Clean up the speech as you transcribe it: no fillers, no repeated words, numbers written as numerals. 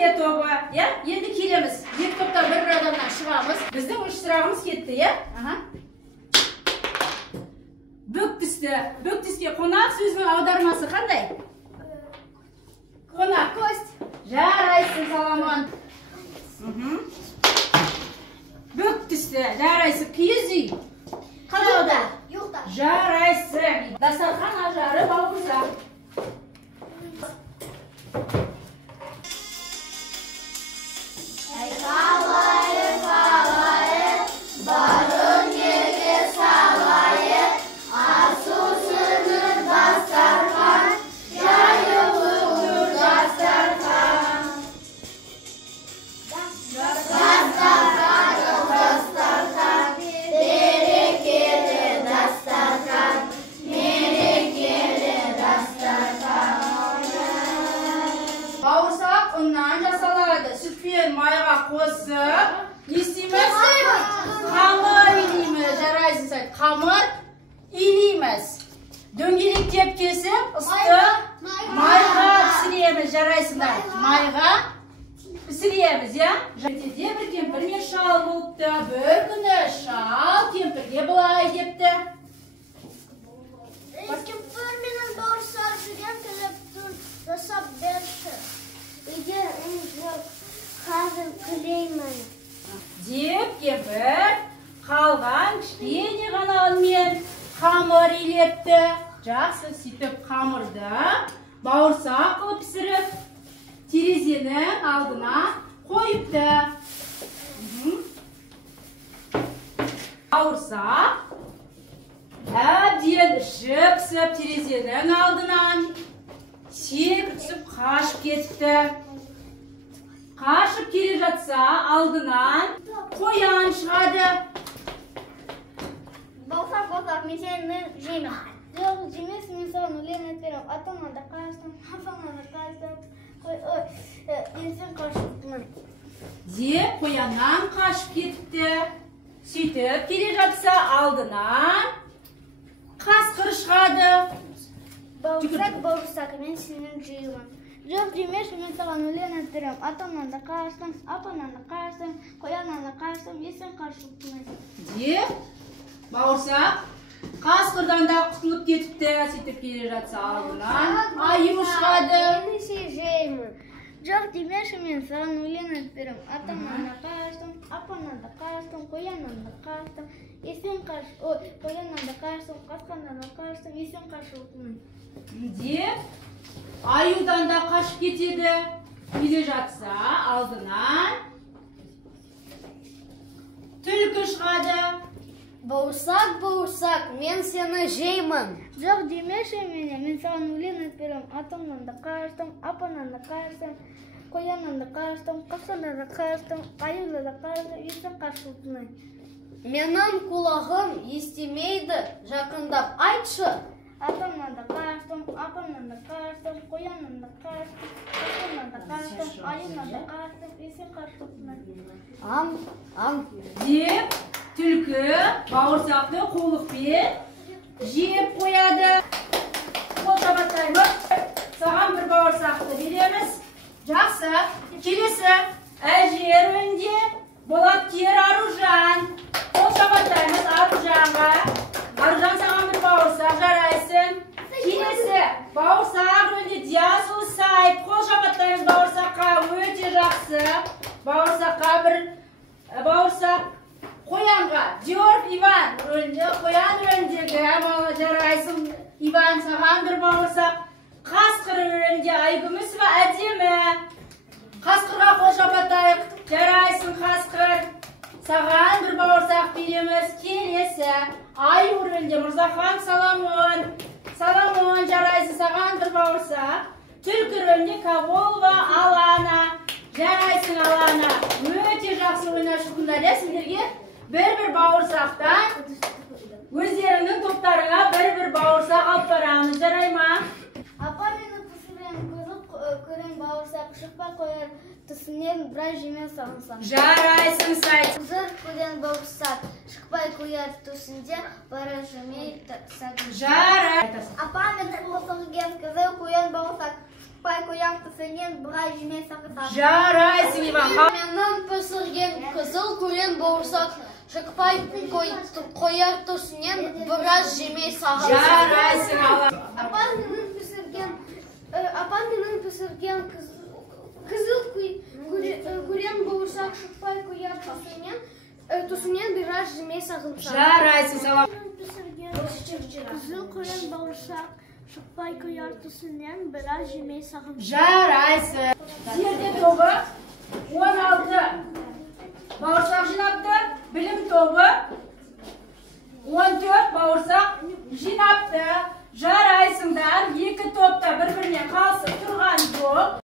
С тобы, ya? Енді келеміз. Екі топтан бір адамнан шығамыз. Біздің үш сұрағымыз кетті, ya? Бүктісті. Бүктіске қонақ сөзінің аудармасы қандай? Қонақ. Кость. Жарайсың, Саламон. Бүктісті. Жарайсың. Киіз үй. Қалай аудар? Жарайсың. Дастархан ажары бауырсақ. Бауырсақ ұннан жасалады. Сүтпен майға қосып, не істейміз? Қамыр илейміз. Жарайсың сайт. Қамыр илейміз. Дөңгелектеп кесіп, ысты майға пісіреміз. Жарайсыңдар. Майға пісіреміз, я? Жәтеде бір кемпірмен шал болыпты. Бір күні шал кемпірге былай депті. Кемпір менің бауырсақ жүрген тіліптің жасап берді. Егер жоқ, қазір күлеймін. Деп кемпір қалған кішкене ғана ұнмен қамыр илетті. Жақсы сөйтіп қамырды бауырсақ қылып пісіріп, терезенің алдына қойыпты. Бауырсақ әбден іші пісіп, терезенің алдынан секіріп түсіп қашып кетіпті. Қашып келе жатса, алдынан қоян шығады. Бауырсақ, мен сені жеймін. Жоқ, жемесің, мен саған өлең айтып атаңнан да қаштым, апаңнан да қаштым. Мен сен қашыптымын. Деп қояннан қашып кетіпті. Сөйтіп келе жатса, алдынан қасқыр шығады. Бауырсақ, мен сенің жеймін. Жоқ, жемеші, мен саған өлең айтып атаңнан да қаштым, апаңнан да қаштым, қояннан да қаштым, мен сен қашыптымын. Деп бауырсақ қасқырдан да құтылып кетіпті. Сөйтіп келе жатса, алдынан аю шығады. Мен сені жеймін. Жоқ, демеші, мен саған өлең айтып атаңнан да қаштым, апаңнан да қаштым, қояннан да қаштым, қояннан да қаштым, қасқырдан да қаштым, есен қашыптымын. Деп аюдан да қашып кетеді. Келе жатса, алдынан түлкі шығады. Бауырсақ, мен сені жеймін. Жоқ, демеші мен саған өлең айтып атаңнан да қаштым, апаңнан да қаштым, қояннан да қаштым, қасқырдан да қаштым, аюдан да қаштым, есен қашыптымын. Менің құлағым естімейді, жақындап айтшы. Атаңнан да қаштым, апаңнан да қаштым, қояннан да қаштым, қасқырдан да қаштым, аюдан да қаштым, есен қашыптымын. Деп түлкі бауырсақты қолықпен жеп қояды. Қол шабаттаймыз. Саған бір бауырсақты береміз. Жақсы. Келесі әже рөлінде Болаткер Аружан. Қол шабаттаймыз Аружанға. Аружан, саған бір бауырсақ, жарайсың. Келесі бауырсақ рөлінде Диасыл Сайт. Қол шабаттаймыз бауырсаққа. Өте жақсы. Бауырсаққа бір бауырсақ. Қоянға Диорф Иван рөлінде, қоян рөліндегі жарайсың. Иван, саған бір бауырсақ. Қасқыр рөлінде Айгүмісова әдемі. Қасқырға қол шапаттайық. Жарайсың, қасқыр. Саған бір бауырсақ береміз. Келесі аю рөлінде Мырзахан Саламон. Саламон, жарайсың, саған бір бауырсақ. Түлкі рөлінде Каволова Алана. Жарайсың, Алана. Өте жақсы ойнап шықтыңдар, сендерге бір бауырсақтан өздеріңнің топтарыңа бір бауырсақ алып барамыз, жарай ма? Апа, мені түсінен көрен бауырсақ шықпай қойар, түсінен біраз жеме салынсам. Жарайсың, Сайт. Қызыр көрен бауырсақ шықпай қойар, түсінде біраз жеме салынсам. Жарай. Апа, мені қызыр көрен бауырсақ шықпай қояр түсінен біраз жемей сағынсақ. Жарайсың, Иван. Менің пісірген қызыл күрең бауырсақ шықпай қояр түсінен біраз жемей сағынсақ. Жарайсың, Алла. Апам менің пісірген қызыл күрең бауырсақ шықпай қояр түсінен біраз жемей сағынсақ. Жарайсың, Салам. Қызыл күрең бауырсақ шықпай қояр түсінен біраз жемей сағынсақ. Жарайсың. Зерде тобы 16 бауырсақ жинапты. Білім тобы 14 бауырсақ жинапты. Жарайсыңдар. Екі топта бір-біріне қалысып тұрған жоқ.